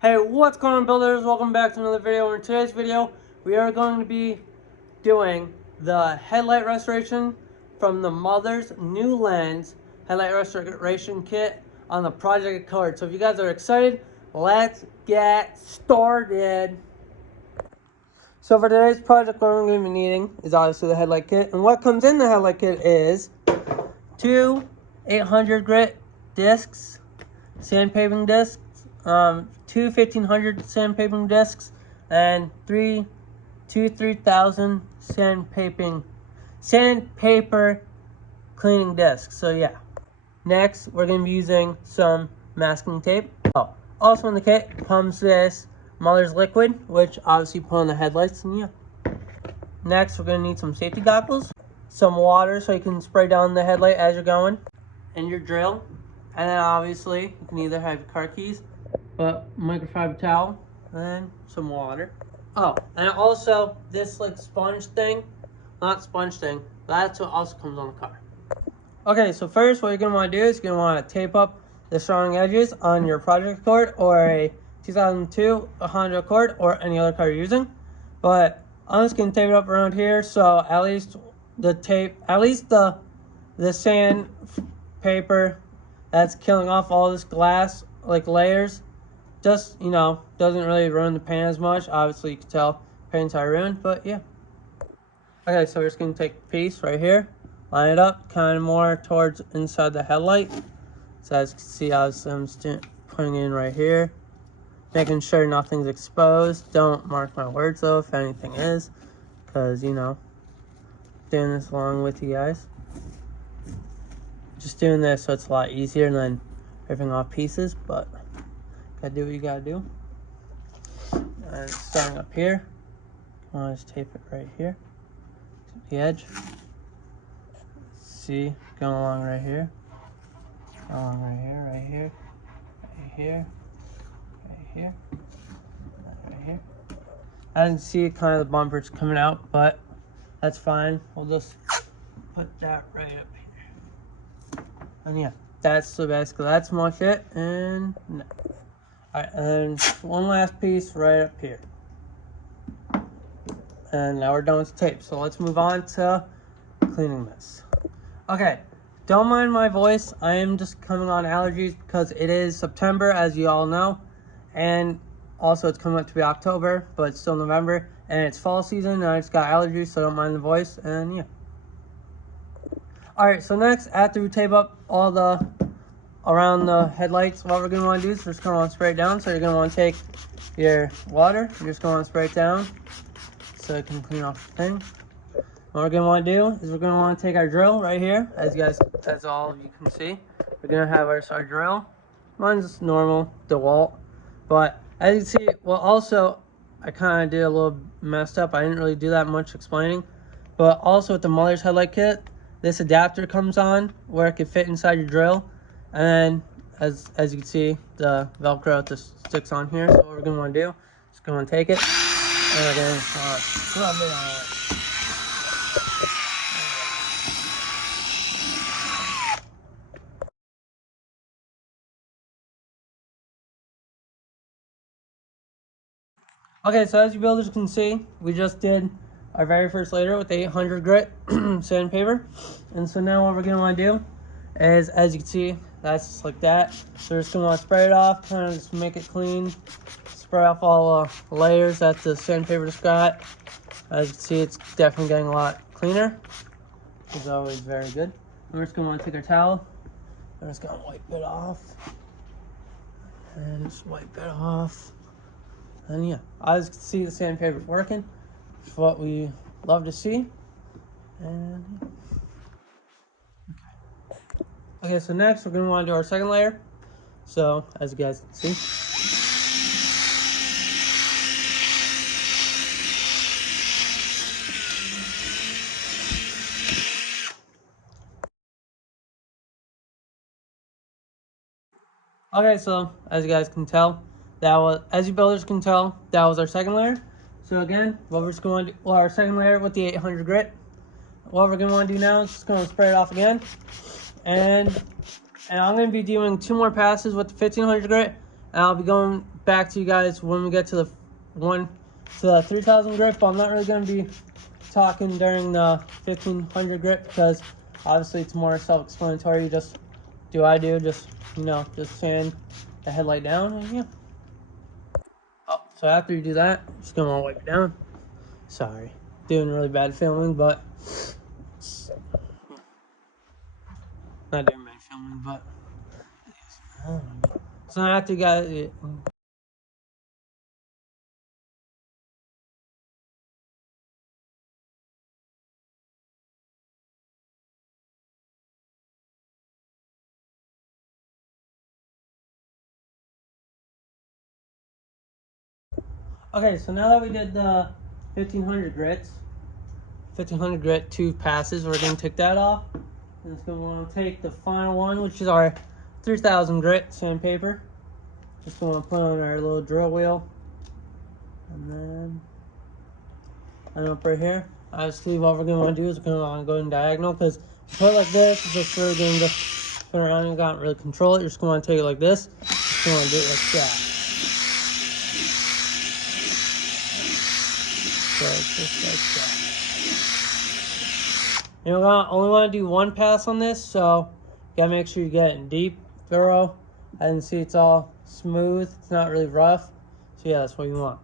Hey, what's going on, builders? Welcome back to another video. In today's video, we are going to be doing the headlight restoration from the Mother's New Lens headlight restoration kit on the project card. So if you guys are excited, let's get started. So for today's project, what we're going to be needing is obviously the headlight kit. And what comes in the headlight kit is two 800 grit discs, sandpapering discs, two 1500 sandpapering discs, and two 3000 sandpaper cleaning discs. So yeah. Next, we're going to be using some masking tape. Oh, also in the kit comes this Mother's liquid, which obviously put on the headlights. And yeah. Next, we're going to need some safety goggles, some water so you can spray down the headlight as you're going, and your drill. And then obviously you can either have your car keys, but microfiber towel, and then some water. Oh, and also this like sponge thing, not sponge thing, that's what also comes on the car. Okay, so first what you're gonna want to do is you're gonna want to tape up the strong edges on your project cord or a 2002 Honda Accord or any other car you're using. But I'm just gonna tape it up around here, so at least the sandpaper that's killing off all this glass like layers, just, you know, doesn't really ruin the paint as much. Obviously you can tell paint's are ruined, but yeah. Okay, so we're just gonna take a piece right here, line it up kind of more towards inside the headlight. So as you can see, obviously I'm just putting it in right here, making sure nothing's exposed. Don't mark my words though if anything is, because, you know, doing this along with you guys. Just doing this so it's a lot easier than ripping off pieces, but gotta do what you gotta do. And starting up here, I want to just tape it right here to the edge. See, going along right here, along right here, right here, right here, right here, right here. I didn't see kind of the bumpers coming out, but that's fine. We'll just put that right up here. And yeah, that's so basically that's much it. And no. Alright, and one last piece right up here. And now we're done with the tape. So let's move on to cleaning this. Okay, don't mind my voice. I am just coming on allergies because it is September, as you all know. And also it's coming up to be October, but it's still November. And it's fall season, and I just got allergies, so don't mind the voice. And yeah. Alright, so next, after we tape up all the around the headlights, what we're going to want to do is we're just going to want to spray it down. So you're going to want to take your water, you're just going to want to spray it down so it can clean off the thing. What we're going to want to do is we're going to want to take our drill right here, as all of you can see. We're going to have our drill. Mine's normal, DeWalt, but as you can see, well, also I kind of did a little messed up. I didn't really do that much explaining, but also with the Mother's headlight kit, this adapter comes on where it can fit inside your drill, and then as you can see, the Velcro just sticks on here. So what we're gonna want to do is going to take it and we're gonna rub it on it. Okay, so as you builders can see, we just did our very first layer with the 800 grit sandpaper. And so now what we're gonna want to do is, as you can see, that's just like that. So we're just gonna want to spray it off, kind of just make it clean, spray off all the layers that the sandpaper just got. As you can see, it's definitely getting a lot cleaner, which is always very good. We're just gonna want to take our towel, we're just gonna wipe it off, and just wipe it off. And yeah, as you can see, the sandpaper's working. It's what we love to see. And okay, so next we're going to want to do our second layer. So as you guys can see, okay, so as you guys can tell, as you builders can tell, that was our second layer. So again, what we're just going to do, well, our second layer with the 800 grit. What we're going to want to do now is just going to spray it off again. And I'm going to be doing 2 more passes with the 1500 grit. And I'll be going back to you guys when we get to the 3000 grit, but I'm not really going to be talking during the 1500 grit because obviously it's more self-explanatory. You just do I do, just, just sand the headlight down and yeah. Oh, so after you do that, just gonna wipe it down. Sorry, doing really bad filming, but not doing bad filming, but so after you guys. Okay, so now that we did the 1500 grits, 1500 grit 2 passes, we're going to take that off. And it's going to want to take the final one, which is our 3000 grit sandpaper. Just going to put on our little drill wheel. And then up right here. Obviously, what we're going to want to do is we're going to want to go in diagonal because if you put it like this, it's just really going to spin around and you can't really control it. You're just going to want to take it like this. Just going to want to do it like that. So it's just like that. You only want to do one pass on this, so you gotta make sure you get it deep, thorough. I didn't see it's all smooth. It's not really rough. So yeah, that's what you want.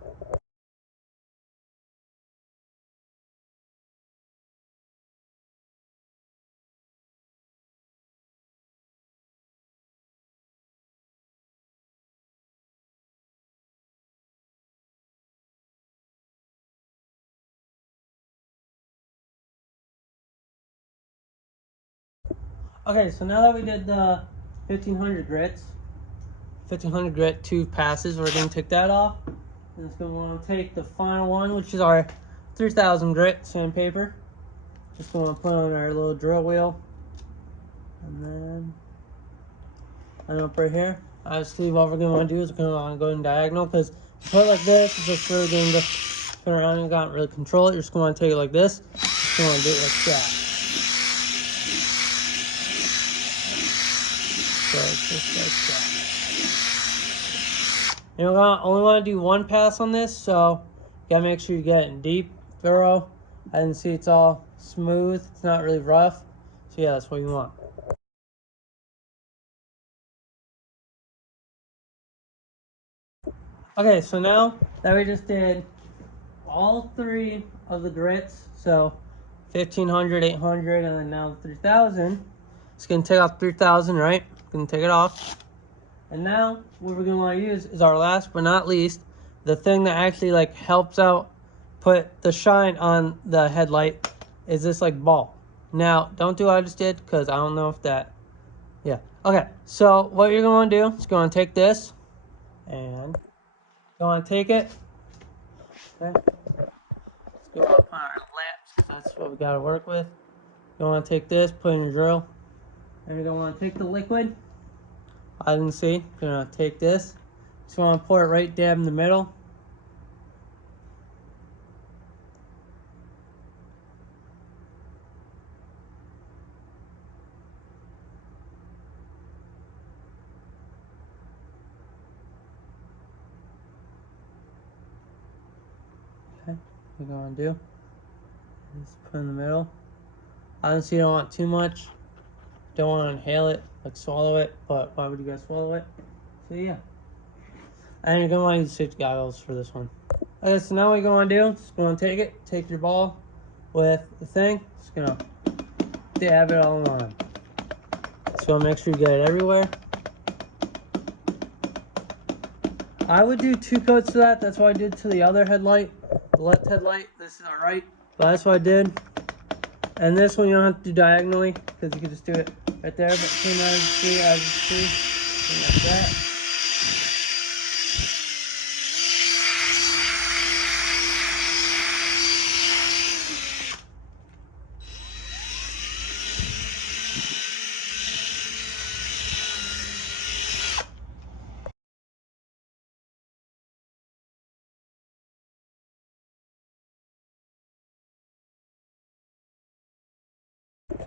Okay, so now that we did the 1500 grits, 1500 grit 2 passes, we're going to take that off. And it's going to want to take the final one, which is our 3000 grit sandpaper. Just going to put on our little drill wheel. And up right here. Obviously, what we're going to want to do is we're going to want to go in diagonal because if you put it like this, it's just really going to spin around and you can't really control it. You're just going to want to take it like this. Just going to do it like that. So it's just like that. You only want to do one pass on this, so you gotta make sure you get it deep, thorough. I didn't see it's all smooth. It's not really rough. So yeah, that's what you want. Okay, so now that we just did all 3 of the grits, so 1500, 800, and then now 3000. It's gonna take off 3000, right? Gonna take it off. And now what we're gonna want to use is our last but not least, the thing that actually like helps out put the shine on the headlight is this like ball. Now don't do what I just did because I don't know if that, yeah. Okay, so what you're gonna do is going to take this and you want to take it. Okay. Let's go up on our lamps because that's what we got to work with. You want to take this, put in your drill, and you're gonna want to take the liquid. I didn't see. You're gonna take this. Just want to pour it right dab in the middle. Okay, what you're gonna do is put in the middle. Honestly, you don't want too much. Don't want to inhale it, like swallow it, but why would you guys swallow it? So yeah. And you're gonna want to use safety goggles for this one. Okay, so now what you're gonna do, just gonna take it, take your ball with the thing, just gonna dab it all on. So make sure you get it everywhere. I would do 2 coats to that. That's what I did to the other headlight, the left headlight. This is our right, but that's what I did. And this one you don't have to do diagonally because you can just do it right there. But clean as you see, like that.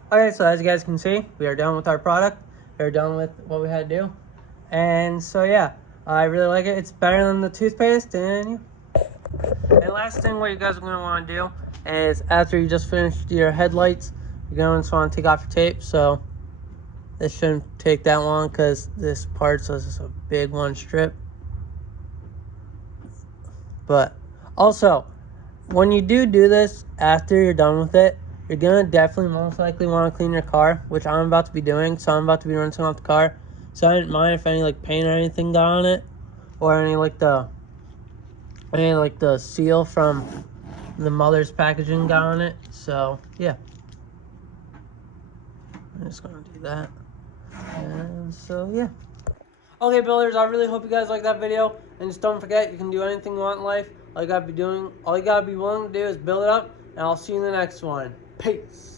Okay, so as you guys can see, we are done with our product. We are done with what we had to do. And so yeah, I really like it. It's better than the toothpaste. And last thing what you guys are going to want to do is after you just finished your headlights, you're going to want to take off your tape. So this shouldn't take that long because this part's just a big one strip. But also, when you do this, after you're done with it, you're going to definitely most likely want to clean your car, which I'm about to be doing. So I'm about to be rinsing off the car. So I didn't mind if any like paint or anything got on it, or any like the seal from the mother's packaging got on it. So yeah, I'm just gonna do that. And so yeah. Okay, builders, I really hope you guys like that video. And just don't forget, you can do anything you want in life. All you gotta be willing to do is build it up. And I'll see you in the next one. Peace.